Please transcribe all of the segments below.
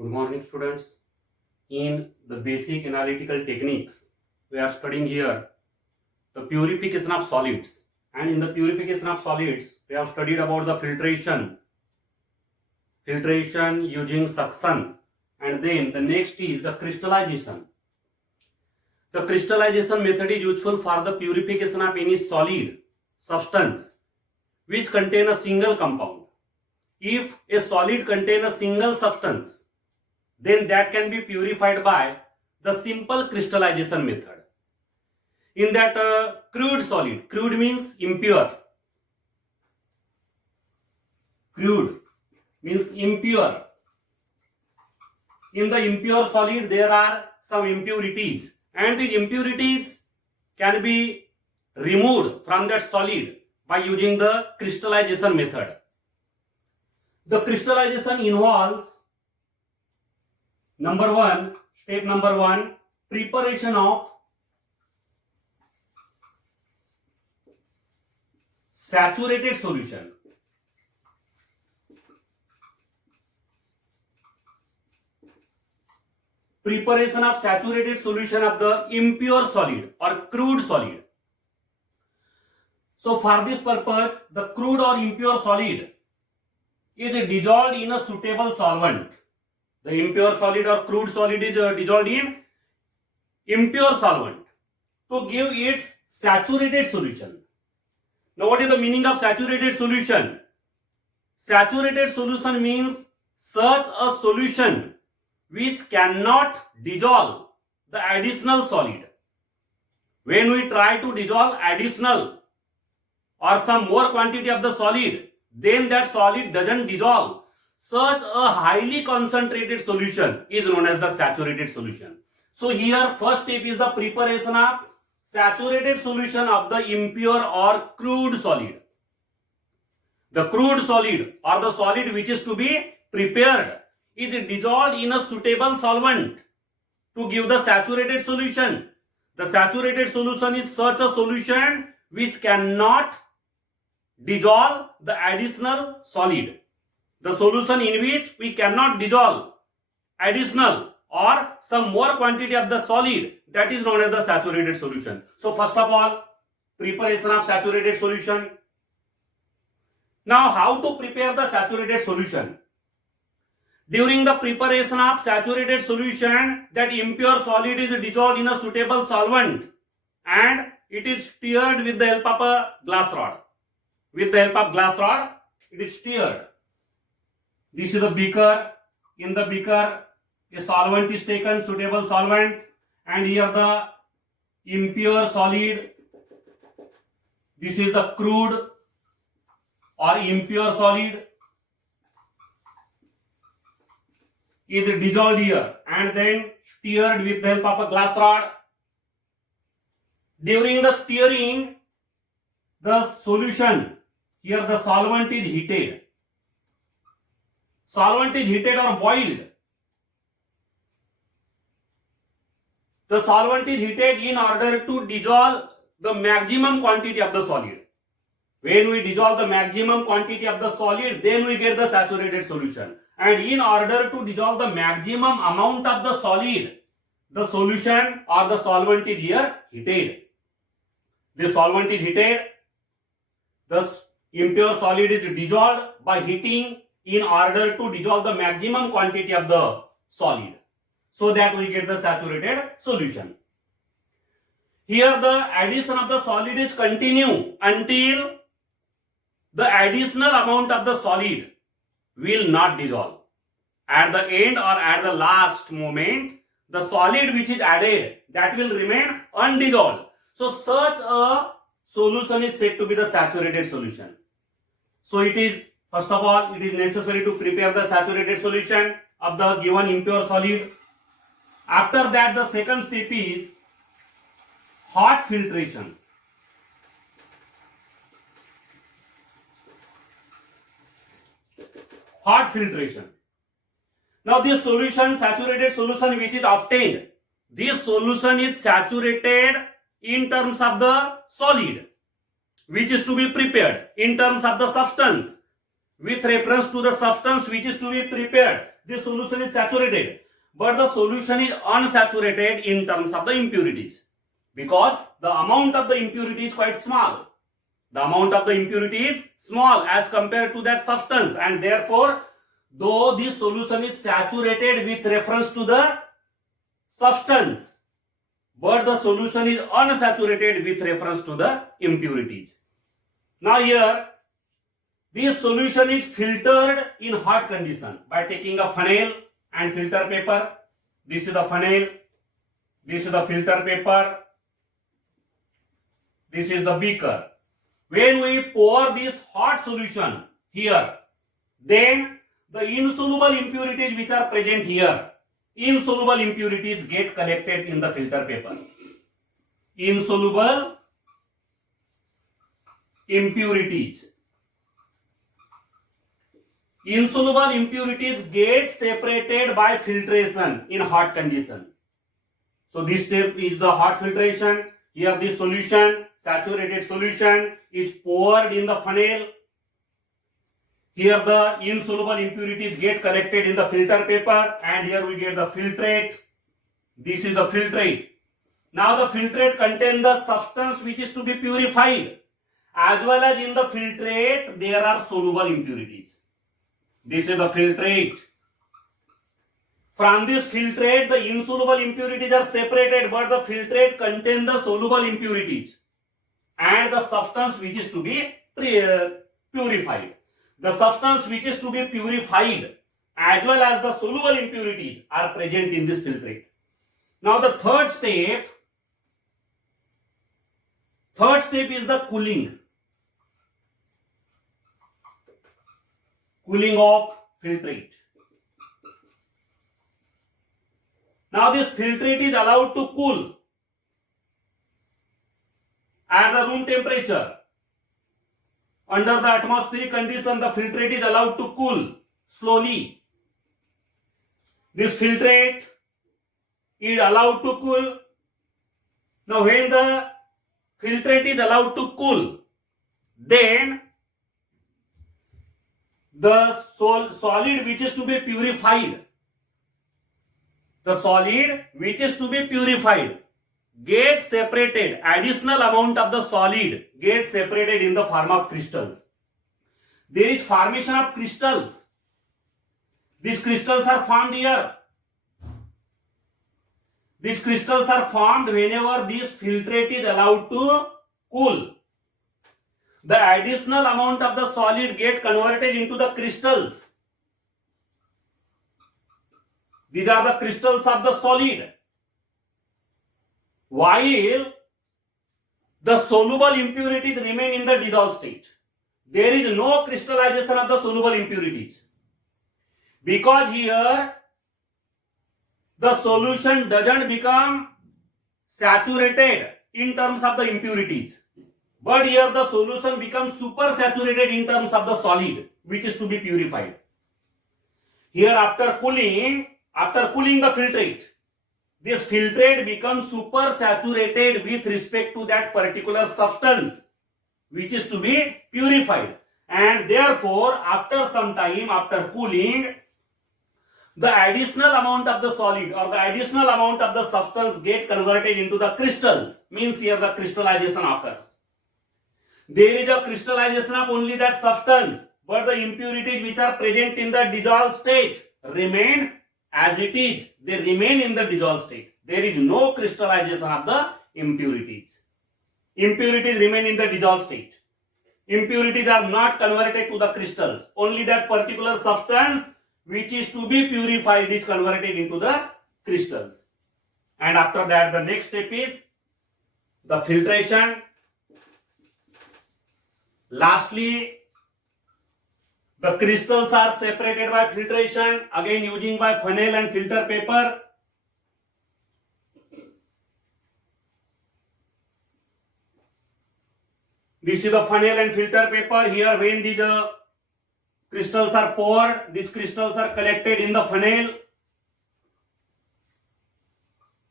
Good morning, students. In the basic analytical techniques, we are studying here the purification of solids. And in the purification of solids, we have studied about the filtration using suction. And then the next is the crystallization. The crystallization method is useful for the purification of any solid substance which contain a single compound. If a solid contains a single substance, then that can be purified by the simple crystallization method. In that crude solid, crude means impure. Crude means impure. In the impure solid, there are some impurities, and the impurities can be removed from that solid by using the crystallization method. The crystallization involves step number one, preparation of saturated solution. Preparation of saturated solution of the impure solid or crude solid. So for this purpose, the crude or impure solid is dissolved in a suitable solvent. The impure solid or crude solid is dissolved in impure solvent to give its saturated solution. Now what is the meaning of saturated solution? Saturated solution means such a solution which cannot dissolve the additional solid. When we try to dissolve additional or some more quantity of the solid, then that solid doesn't dissolve. Such a highly concentrated solution is known as the saturated solution. So here first step is the preparation of saturated solution of the impure or crude solid. The crude solid or the solid which is to be prepared is dissolved in a suitable solvent to give the saturated solution. The saturated solution is such a solution which cannot dissolve the additional solid. The solution in which we cannot dissolve additional or some more quantity of the solid, that is known as the saturated solution. So first of all, preparation of saturated solution. Now how to prepare the saturated solution? During the preparation of saturated solution, that impure solid is dissolved in a suitable solvent and it is stirred with the help of a glass rod. With the help of glass rod, it is stirred. This is a beaker. In the beaker, a solvent is taken, suitable solvent, and here the impure solid. This is the crude or impure solid is dissolved here and then stirred with the help of a glass rod. During the stirring, the solution, here the solvent is heated. Solvent is heated or boiled. The solvent is heated in order to dissolve the maximum quantity of the solid. When we dissolve the maximum quantity of the solid, then we get the saturated solution. And in order to dissolve the maximum amount of the solid, the solution or the solvent is here heated. The solvent is heated. The impure solid is dissolved by heating in order to dissolve the maximum quantity of the solid, so that we get the saturated solution. Here the addition of the solid is continue until the additional amount of the solid will not dissolve. At the end or at the last moment, the solid which is added, that will remain undissolved. So such a solution is said to be the saturated solution. So it is, first of all, it is necessary to prepare the saturated solution of the given impure solid. After that, the second step is hot filtration. Hot filtration. Now this solution, saturated solution which is obtained, this solution is saturated in terms of the solid which is to be prepared, in terms of the substance with reference to the substance which is to be prepared. this solution is saturated, but the solution is unsaturated in terms of the impurities, because the amount of the impurity is quite small. The amount of the impurity is small as compared to that substance, and therefore, though this solution is saturated with reference to the substance, but the solution is unsaturated with reference to the impurities. Now here, this solution is filtered in hot condition by taking a funnel and filter paper. This is the funnel, this is the filter paper, this is the beaker. When we pour this hot solution here, then the insoluble impurities which are present here, insoluble impurities get collected in the filter paper. Insoluble impurities. Insoluble impurities get separated by filtration in hot condition. So this step is the hot filtration. Here this solution, saturated solution, is poured in the funnel. Here the insoluble impurities get collected in the filter paper, and here we get the filtrate. This is the filtrate. Now the filtrate contains the substance which is to be purified, as well as in the filtrate there are soluble impurities. This is the filtrate. From this filtrate, the insoluble impurities are separated, but the filtrate contains the soluble impurities and the substance which is to be purified. The substance which is to be purified as well as the soluble impurities are present in this filtrate. Now the third step is the cooling. Cooling of filtrate. Now this filtrate is allowed to cool at the room temperature. Under the atmospheric condition, the filtrate is allowed to cool slowly. This filtrate is allowed to cool. Now when the filtrate is allowed to cool, then the solid which is to be purified, gets separated. Additional amount of the solid gets separated in the form of crystals. There is formation of crystals. These crystals are formed here. These crystals are formed whenever this filtrate is allowed to cool. The additional amount of the solid get converted into the crystals. These are the crystals of the solid. While the soluble impurities remain in the dissolved state. There is no crystallization of the soluble impurities, because here the solution doesn't become saturated in terms of the impurities, but here the solution becomes super saturated in terms of the solid which is to be purified. Here after cooling the filtrate, this filtrate becomes super saturated with respect to that particular substance which is to be purified, and therefore after some time, after cooling, the additional amount of the solid or the additional amount of the substance get converted into the crystals. Means here the crystallization occurs. There is a crystallization of only that substance, but the impurities which are present in the dissolved state remain as it is. They remain in the dissolved state. There is no crystallization of the impurities. Impurities remain in the dissolved state. Impurities are not converted to the crystals. Only that particular substance which is to be purified is converted into the crystals. And after that, the next step is the filtration. Lastly, the crystals are separated by filtration, again using by funnel and filter paper. This is the funnel and filter paper. Here when these crystals are poured, these crystals are collected in the funnel.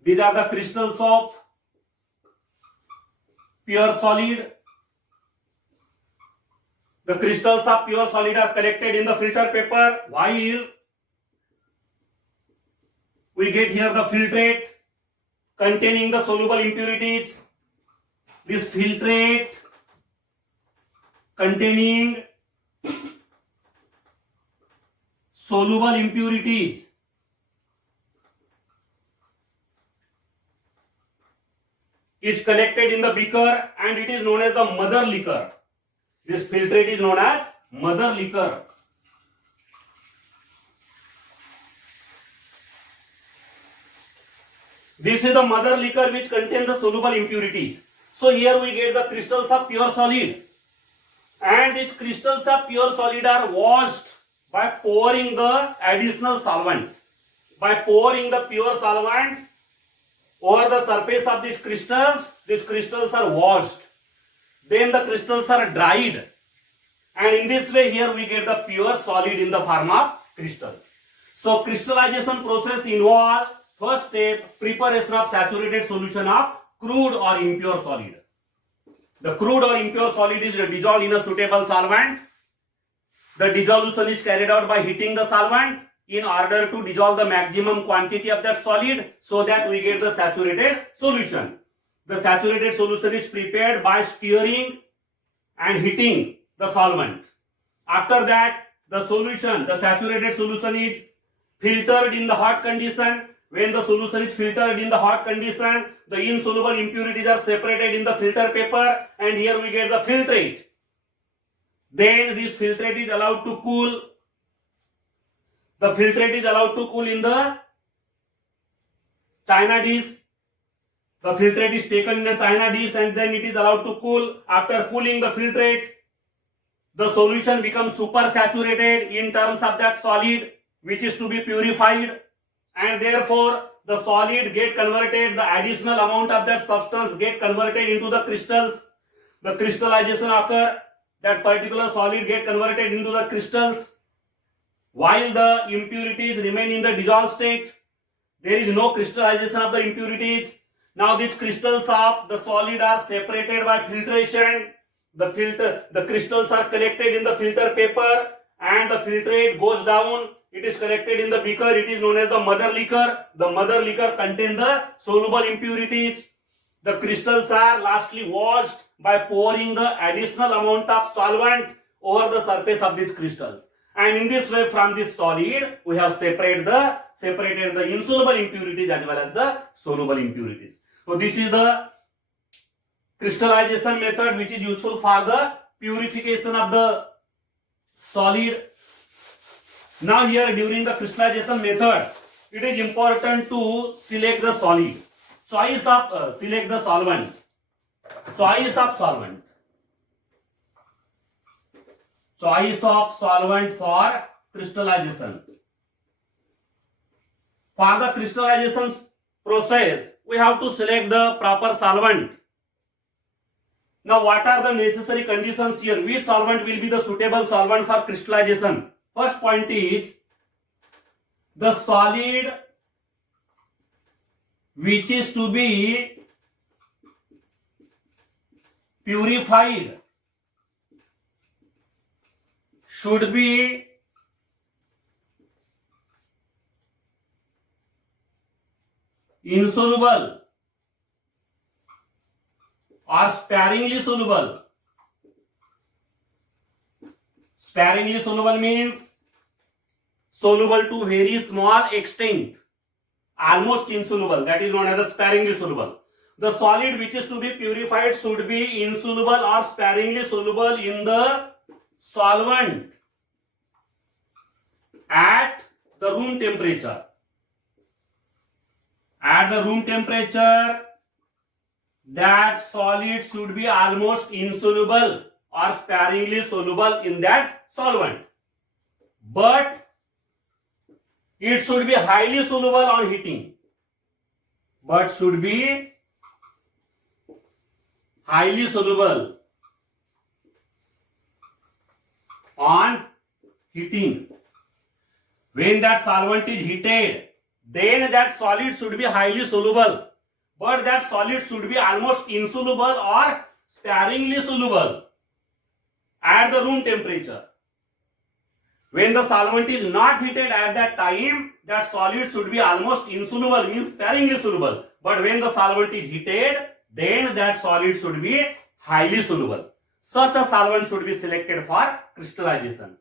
These are the crystals of pure solid. The crystals of pure solid are collected in the filter paper, while we get here the filtrate containing the soluble impurities. This filtrate containing soluble impurities is collected in the beaker and it is known as the mother liquor. This filtrate is known as mother liquor. This is the mother liquor which contains the soluble impurities. So here we get the crystals of pure solid, and these crystals of pure solid are washed by pouring the additional solvent. By pouring the pure solvent over the surface of these crystals are washed. Then the crystals are dried, and in this way here we get the pure solid in the form of crystals. So crystallization process involve, first step, preparation of saturated solution of crude or impure solid. The crude or impure solid is dissolved in a suitable solvent. The dissolution is carried out by heating the solvent in order to dissolve the maximum quantity of that solid so that we get the saturated solution. The saturated solution is prepared by stirring and heating the solvent. After that, the saturated solution is filtered in the hot condition. When the solution is filtered in the hot condition, the insoluble impurities are separated in the filter paper, and here we get the filtrate. Then this filtrate is allowed to cool. The filtrate is allowed to cool in the china dish. The filtrate is taken in a china dish and then it is allowed to cool. After cooling the filtrate, the solution becomes super saturated in terms of that solid which is to be purified, and therefore the solid get converted, the additional amount of that substance get converted into the crystals. The crystallization occur, that particular solid get converted into the crystals, while the impurities remain in the dissolved state. There is no crystallization of the impurities. Now these crystals of the solid are separated by filtration. The crystals are collected in the filter paper and the filtrate goes down. It is collected in the beaker. It is known as the mother liquor. The mother liquor contains the soluble impurities. The crystals are lastly washed by pouring the additional amount of solvent over the surface of these crystals. And in this way, from this solid, we have separated the insoluble impurities as well as the soluble impurities. So this is the crystallization method which is useful for the purification of the solid. Now here during the crystallization method, it is important to select the solid. Choice of select the solvent. Choice of solvent. Choice of solvent for crystallization. For the crystallization process, we have to select the proper solvent. Now what are the necessary conditions here? Which solvent will be the suitable solvent for crystallization? First point is the solid which is to be purified should be insoluble or sparingly soluble. Sparingly soluble means soluble to very small extent, almost insoluble. That is known as the sparingly soluble. The solid which is to be purified should be insoluble or sparingly soluble in the solvent at the room temperature. At the room temperature, that solid should be almost insoluble or sparingly soluble in that solvent. But it should be highly soluble on heating. But should be highly soluble on heating. When that solvent is heated, then that solid should be highly soluble. But that solid should be almost insoluble or sparingly soluble at the room temperature. When the solvent is not heated at that time, that solid should be almost insoluble, means sparingly soluble. But when the solvent is heated, then that solid should be highly soluble. Such a solvent should be selected for crystallization.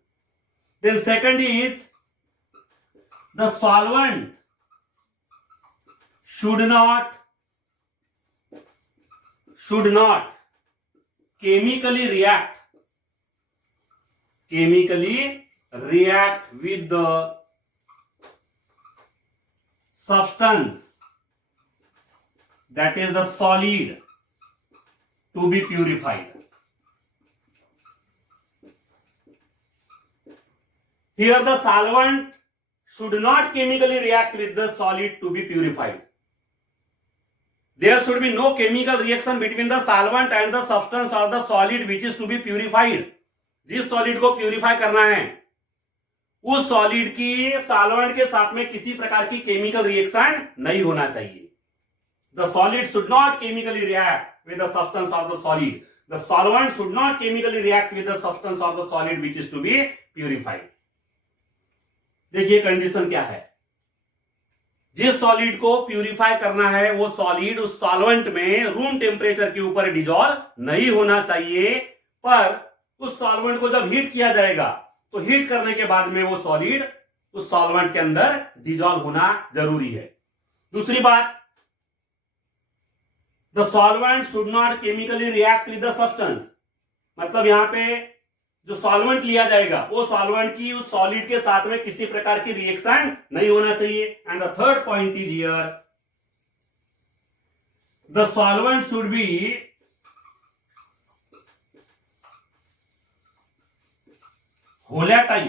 Then second is, the solvent should not chemically react with the substance, that is the solid, to be purified. Here the solvent should not chemically react with the solid to be purified. There should be no chemical reaction between the solvent and the substance or the solid which is to be purified. जिस solid को purify करना है उस solid की solvent के साथ में किसी प्रकार की केमिकल रिएक्शन नहीं होना चाहिए. The solid should not chemically react with the substance of the solid. The solvent should not chemically react with the substance of the solid which is to be purified. देखिए condition क्या है. जिस solid को purify करना है वो solid उस solvent में रूम टेम्परेचर के ऊपर डिजॉल्व नहीं होना चाहिए, पर उस सॉल्वेंट को जब हीट किया जाएगा तो हीट करने के बाद में वो सॉलिड उस सॉल्वेंट के अंदर डिजॉल्व होना जरूरी है. दूसरी बात, the solvent should not chemically react with the substance. मतलब यहां पे जो सॉल्वेंट लिया जाएगा वो सॉल्वेंट की उस सॉलिड के साथ में किसी प्रकार की रिएक्शन नहीं होना चाहिए. And the third point is here, the solvent should be volatile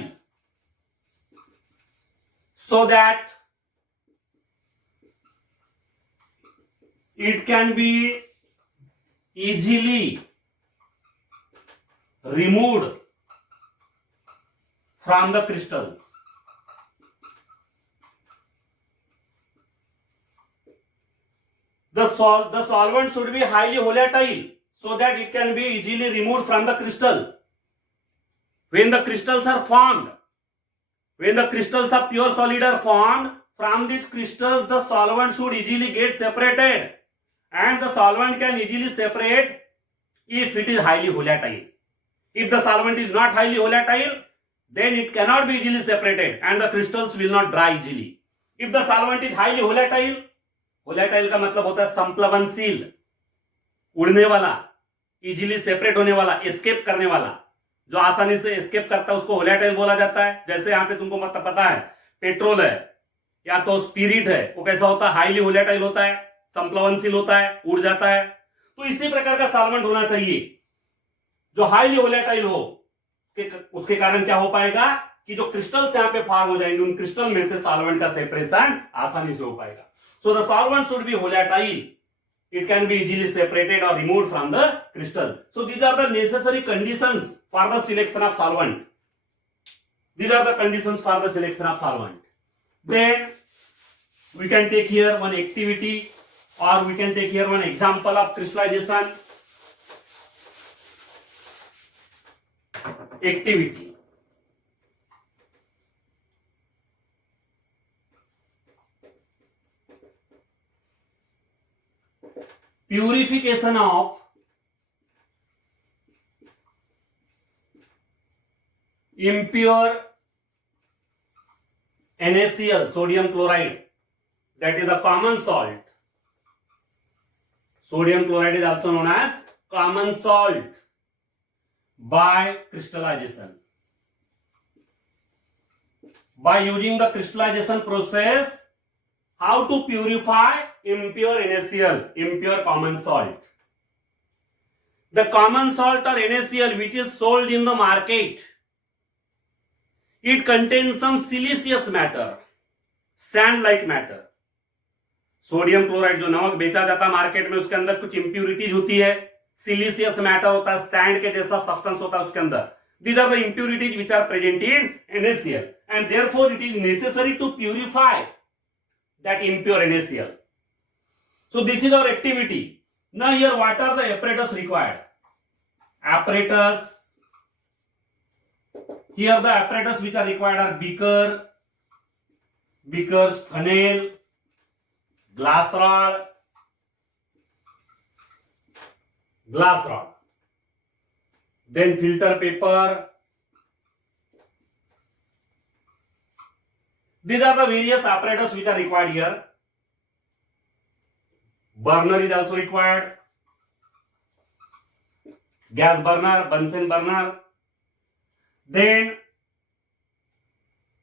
so that it can be easily removed from the crystals. The solvent should be highly volatile so that it can be easily removed from the crystal. When the crystals are formed, when the crystals of pure solid are formed, from these crystals the solvent should easily get separated, and the solvent can easily separate if it is highly volatile. If the solvent is not highly volatile, then it cannot be easily separated and the crystals will not dry easily. If the solvent is highly volatile, volatile का मतलब होता है संप्लवनशील, उड़ने वाला, easily separate होने वाला, escape करने वाला. जो आसानी से एस्केप करता है उसको वोलेटाइल बोला जाता है. जैसे यहाँ पे तुमको मतलब पता है पेट्रोल है या तो स्पिरिट है, वो कैसा होता है, हाईली वोलेटाइल होता है, संप्लवनशील होता है, उड़ जाता है. तो इसी प्रकार का सॉल्वेंट होना चाहिए जो हाईली वोलेटाइल हो. उसके कारण क्या हो पाएगा कि जो क्रिस्टल्स यहाँ पे फॉर्म हो जाएंगे उन क्रिस्टल में से सॉल्वेंट का सेपरेशन आसानी से हो पाएगा. So the solvent should be volatile. It can be easily separated or removed from the crystal. So these are the necessary conditions for the selection of solvent. These are the conditions for the selection of solvent. Then we can take here one activity, or we can take here one example of crystallization. Activity. Purification of impure NaCl, sodium chloride, that is a common salt. Sodium chloride is also known as common salt, by crystallization. By using the crystallization process, how to purify impure NaCl, impure common salt. The common salt or NaCl which is sold in the market, it contains some siliceous matter, sand like matter. Sodium chloride जो नमक बेचा जाता है market में उसके अंदर कुछ impurities होती है, सिलिशियस मैटर होता है, सैंड के जैसा सब्सटेंस होता है उसके अंदर. These are the impurities which are present in NaCl, and therefore it is necessary to purify that impure NaCl. So this is our activity. Now here what are the apparatus required? Apparatus, Here the apparatus which are required are beakers, funnel, glass rod. Then filter paper. These are the various apparatus which are required here. Burner is also required. Gas burner, Bunsen burner. Then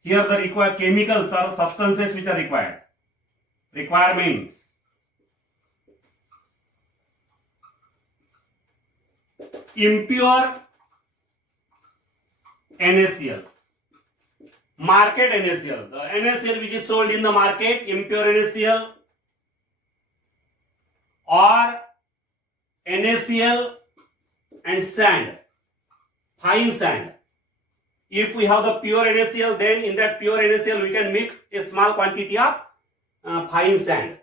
here the required chemicals or substances which are required. Requirements. Impure NaCl. Market NaCl. The NaCl which is sold in the market, impure NaCl or NaCl and sand, fine sand. If we have the pure NaCl, then in that pure NaCl we can mix a small quantity of fine sand.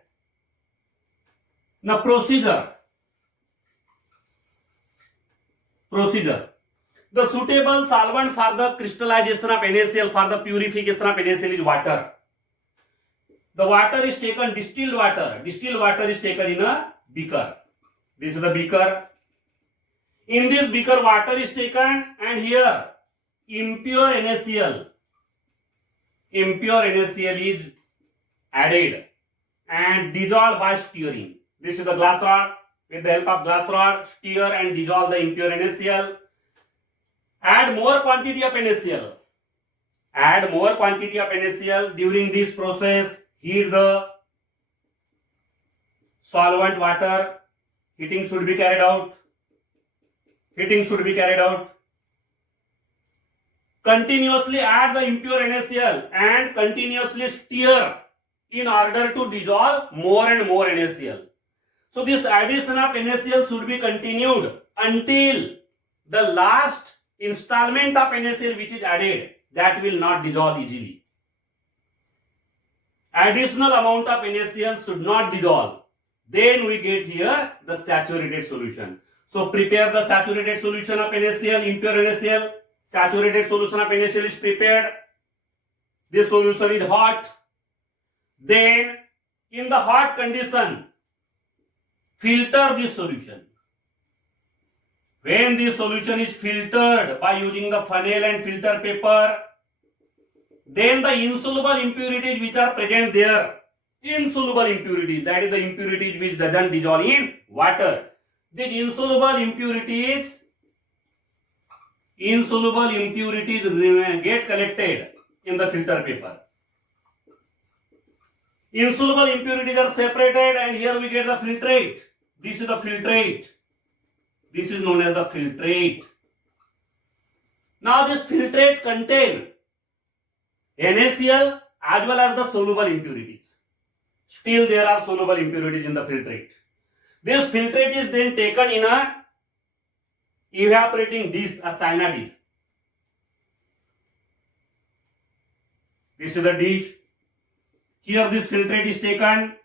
Now procedure. The suitable solvent for the crystallization of NaCl, for the purification of NaCl is water. The water is taken, distilled water. Distilled water is taken in a beaker. This is the beaker. In this beaker water is taken and here impure NaCl is added and dissolved by stirring. This is the glass rod. With the help of glass rod, stir and dissolve the impure NaCl. Add more quantity of NaCl. During this process, heat the solvent water. Heating should be carried out. Continuously add the impure NaCl and continuously stir in order to dissolve more and more NaCl. So this addition of NaCl should be continued until the last installment of NaCl which is added, that will not dissolve easily. Additional amount of NaCl should not dissolve. Then we get here the saturated solution. So prepare the saturated solution of NaCl, impure NaCl. Saturated solution of NaCl is prepared. This solution is hot. Then in the hot condition, filter this solution. When this solution is filtered by using the funnel and filter paper, then the insoluble impurities which are present there, insoluble impurities, that is the impurities which doesn't dissolve in water. These insoluble impurities get collected in the filter paper. Insoluble impurities are separated and here we get the filtrate. This is the filtrate. This is known as the filtrate. Now this filtrate contains NaCl as well as the soluble impurities. Still there are soluble impurities in the filtrate. This filtrate is then taken in a evaporating dish or china dish. This is the dish. Here this filtrate is taken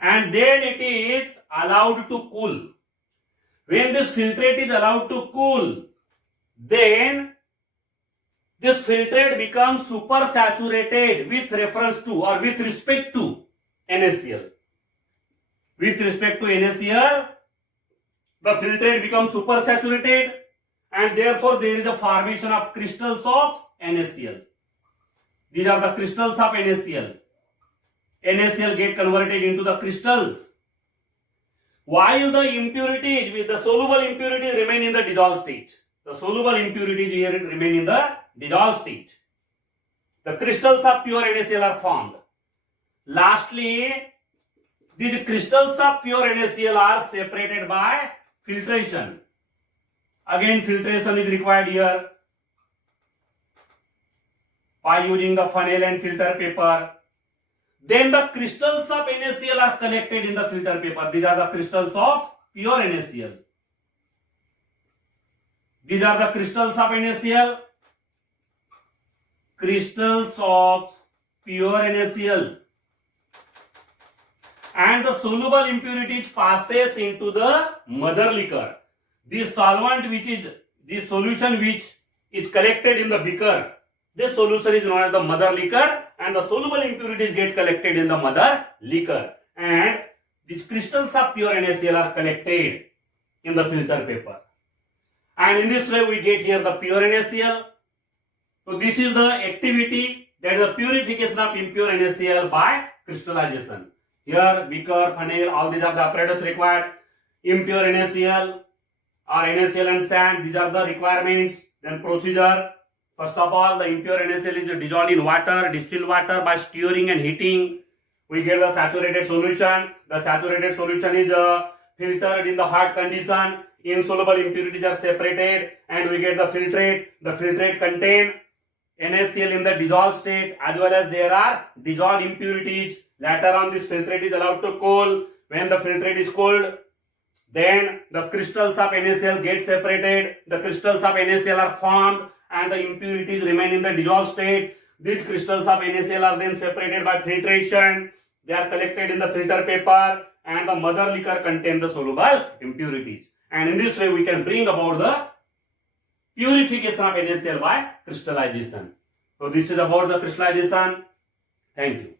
and then it is allowed to cool. When this filtrate is allowed to cool, then this filtrate becomes supersaturated with reference to or with respect to NaCl. With respect to NaCl, the filtrate becomes supersaturated and therefore there is a formation of crystals of NaCl. These are the crystals of NaCl. NaCl get converted into the crystals, while the impurities with the soluble impurities remain in the dissolved state. The soluble impurities here remain in the dissolved state. The crystals of pure NaCl are formed. Lastly, these crystals of pure NaCl are separated by filtration. Again, filtration is required here by using the funnel and filter paper. Then the crystals of NaCl are collected in the filter paper. These are the crystals of pure NaCl. These are the crystals of NaCl. Crystals of pure NaCl. And the soluble impurities passes into the mother liquor. This solvent which is, this solution which is collected in the beaker. This solution is known as the mother liquor, and the soluble impurities get collected in the mother liquor. And these crystals of pure NaCl are collected in the filter paper. And in this way we get here the pure NaCl. So this is the activity, that is the purification of impure NaCl by crystallization. Here beaker, funnel, all these are the apparatus required. Impure NaCl or NaCl and sand, these are the requirements. Then procedure. First of all, the impure NaCl is dissolved in water, distilled water by stirring and heating. We get the saturated solution. The saturated solution is filtered in the hot condition. Insoluble impurities are separated and we get the filtrate. The filtrate contain NaCl in the dissolved state, as well as there are dissolved impurities. Later on, this filtrate is allowed to cool. When the filtrate is cooled, then the crystals of NaCl get separated. The crystals of NaCl are formed and the impurities remain in the dissolved state. These crystals of NaCl are then separated by filtration. They are collected in the filter paper, and the mother liquor contains the soluble impurities. And in this way, we can bring about the purification of NaCl by crystallization. So this is about the crystallization. Thank you.